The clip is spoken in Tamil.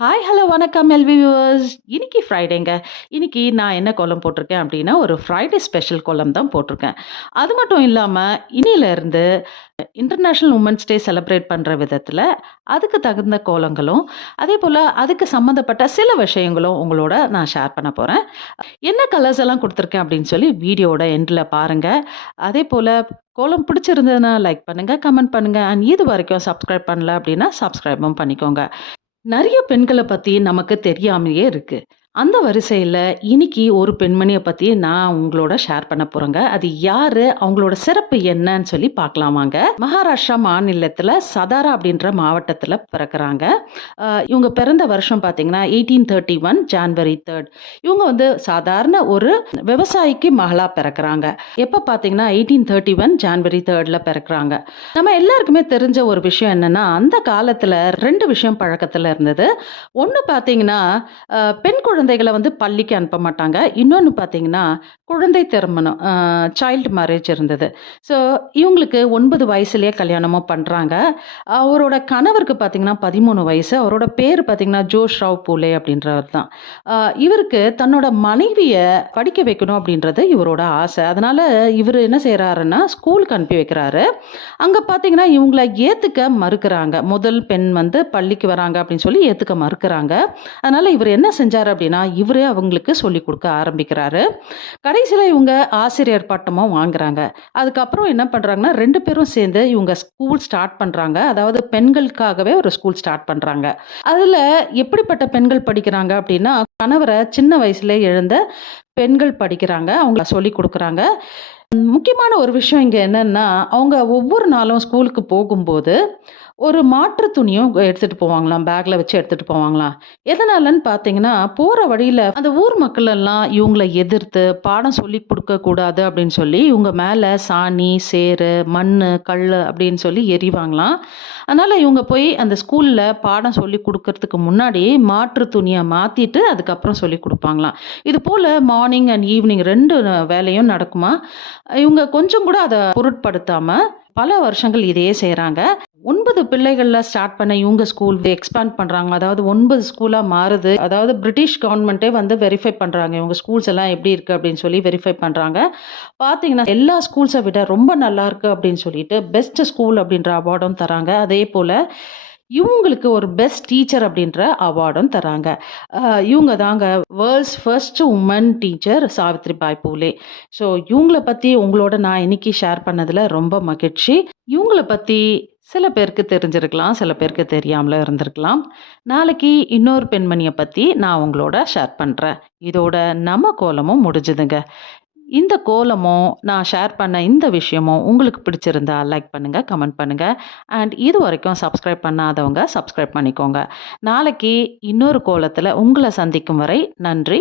ஹாய் ஹலோ வணக்கம் எல்வி வியூவர்ஸ் இன்னைக்கு ஃப்ரைடேங்க இன்னைக்கு நான் என்ன கோலம் போட்டிருக்கேன் அப்படின்னா ஒரு ஃப்ரைடே ஸ்பெஷல் கோலம் தான் போட்டிருக்கேன். அது மட்டும் இல்லாமல் இனியிலேருந்து இன்டர்நேஷ்னல் உமன்ஸ் டே செலிப்ரேட் பண்ணுற விதத்தில் அதுக்கு தகுந்த கோலங்களும் அதே போல் அதுக்கு சம்மந்தப்பட்ட சில விஷயங்களும் உங்களோட நான் ஷேர் பண்ண போகிறேன் என்ன கலர்ஸ் எல்லாம் கொடுத்துருக்கேன் அப்படின்னு சொல்லி வீடியோட எண்டில் பாருங்கள் அதே போல் கோலம் பிடிச்சிருந்ததுன்னா லைக் பண்ணுங்கள் கமெண்ட் பண்ணுங்கள் அண்ட் இது வரைக்கும் சப்ஸ்கிரைப் பண்ணல அப்படின்னா சப்ஸ்கிரைபும் பண்ணிக்கோங்க. நிறைய பெண்களை பற்றி நமக்கு தெரியாமையே இருக்கு. அந்த வரிசையில் இன்னைக்கு ஒரு பெண்மணியை பற்றி நான் உங்களோட ஷேர் பண்ண போகிறேங்க அது யார் அவங்களோட சிறப்பு என்னன்னு சொல்லி பார்க்கலாம் வாங்க. மகாராஷ்டிரா மாநிலத்தில் சதாரா அப்படின்ற மாவட்டத்தில் பிறக்கிறாங்க. இவங்க பிறந்த வருஷம் பார்த்தீங்கன்னா eighteen thirty one January third இவங்க வந்து சாதாரண ஒரு விவசாயிக்கு மகளாக பிறக்கிறாங்க. எப்போ பார்த்தீங்கன்னா எயிட்டீன் தேர்ட்டி ஒன் ஜான்வரி தேர்டில் பிறக்கிறாங்க. நம்ம எல்லாருக்குமே தெரிஞ்ச ஒரு விஷயம் என்னன்னா அந்த காலத்தில் ரெண்டு விஷயம் பழக்கத்தில் இருந்தது. ஒன்று பார்த்தீங்கன்னா பெண் குழந்தை குழந்தைகளை வந்து பள்ளிக்கு அனுப்ப மாட்டாங்க. இன்னொன்று பார்த்தீங்கன்னா குழந்தை திருமணம் சைல்டு மேரேஜ் இருந்தது. ஸோ இவங்களுக்கு ஒன்பது வயசுலேயே கல்யாணமும் பண்ணுறாங்க அவரோட கணவருக்கு பார்த்தீங்கன்னா பதிமூணு வயசு. அவரோட பேர் பார்த்தீங்கன்னா ஜோஷ் ராவ் பூலே அப்படின்றவர் தான். இவருக்கு தன்னோட மனைவியை படிக்க வைக்கணும் அப்படின்றது இவரோட ஆசை. அதனால் இவர் என்ன செய்கிறாருன்னா ஸ்கூலுக்கு அனுப்பி வைக்கிறாரு. அங்கே பார்த்தீங்கன்னா இவங்கள ஏற்றுக்க மறுக்கிறாங்க. முதல் பெண் வந்து பள்ளிக்கு வராங்க அப்படின்னு சொல்லி ஏற்றுக்க மறுக்கிறாங்க. அதனால் இவர் என்ன செஞ்சார் அப்படின்னா இவரே அவங்களுக்கு சொல்லி கொடுக்க ஆரம்பிக்கிறாரு. கடைசியில் இவங்க ஆசிரியர் பட்டமும் வாங்குறாங்க. அதுக்கப்புறம் என்ன பண்ணுறாங்கன்னா ரெண்டு பேரும் சேர்ந்து இவங்க ஸ்கூல் ஸ்டார்ட் பண்ணுறாங்க அதாவது பெண்களுக்காகவே ஒரு ஸ்கூல் ஸ்டார்ட் பண்ணுறாங்க அதில் எப்படிப்பட்ட பெண்கள் படிக்கிறாங்க அப்படின்னா கணவரை சின்ன வயசுல எழுந்த பெண்கள் படிக்கிறாங்க. அவங்கள சொல்லி கொடுக்குறாங்க. முக்கியமான ஒரு விஷயம் இங்கே என்னென்னா அவங்க ஒவ்வொரு நாளும் ஸ்கூலுக்கு போகும்போது ஒரு மாற்று துணியும் எடுத்துகிட்டு போவாங்களாம் பேக்கில் வச்சு எடுத்துகிட்டு போவாங்களாம். எதனாலன்னு பார்த்தீங்கன்னா போகிற வழியில் அந்த ஊர் மக்கள் எல்லாம் இவங்களை எதிர்த்து பாடம் சொல்லி கொடுக்கக்கூடாது அப்படின்னு சொல்லி இவங்க மேலே சாணி சேறு மண் கல் அப்படின்னு சொல்லி எறிவாங்களாம். அதனால் இவங்க போய் அந்த ஸ்கூலில் பாடம் சொல்லி கொடுக்கறதுக்கு முன்னாடி மாற்று துணியை மாற்றிட்டு அதுக்கப்புறம் சொல்லி கொடுப்பாங்களாம். இது போல் மார்னிங் அண்ட் ஈவினிங் ரெண்டு வேலையும் நடக்குமா. இவங்க கொஞ்சம் கூட அதை பொருட்படுத்தாமல் பல வருஷங்கள் இதையே செய்கிறாங்க ஒன்பது பிள்ளைகளில் ஸ்டார்ட் பண்ண இவங்க ஸ்கூல் எக்ஸ்பேண்ட் பண்ணுறாங்க அதாவது ஒன்பது ஸ்கூலாக மாறுது. அதாவது பிரிட்டிஷ் கவர்மெண்ட்டே வந்து வெரிஃபை பண்ணுறாங்க இவங்க ஸ்கூல்ஸ் எல்லாம் எப்படி இருக்குது அப்படின்னு சொல்லி வெரிஃபை பண்ணுறாங்க பார்த்தீங்கன்னா எல்லா ஸ்கூல்ஸை விட ரொம்ப நல்லா இருக்கு அப்படின்னு சொல்லிட்டு பெஸ்ட் ஸ்கூல் அப்படின்ற அவார்டும் தராங்க. அதே போல் இவங்களுக்கு ஒரு பெஸ்ட் டீச்சர் அப்படின்ற அவார்டும் தராங்க. இவங்க தாங்க world's first woman teacher Savitribai Phule. So இவங்கள பற்றி உங்களோட நான் இன்னைக்கு ஷேர் பண்ணதில் ரொம்ப மகிழ்ச்சி. இவங்கள பற்றி சில பேருக்கு தெரிஞ்சிருக்கலாம் சில பேருக்கு தெரியாமல இருந்திருக்கலாம். நாளைக்கு இன்னொரு பெண்மணியை பற்றி நான் உங்களோட ஷேர் பண்ணுறேன் இதோட நம்ம கோலமும் முடிஞ்சுதுங்க. இந்த கோலமும் நான் ஷேர் பண்ண இந்த விஷயமும் உங்களுக்கு பிடிச்சிருந்தா லைக் பண்ணுங்கள் கமெண்ட் பண்ணுங்கள் அண்ட் இது வரைக்கும் சப்ஸ்கிரைப் பண்ணாதவங்க சப்ஸ்கிரைப் பண்ணிக்கோங்க. நாளைக்கு இன்னொரு கோலத்தில் உங்களை சந்திக்கும் வரை நன்றி.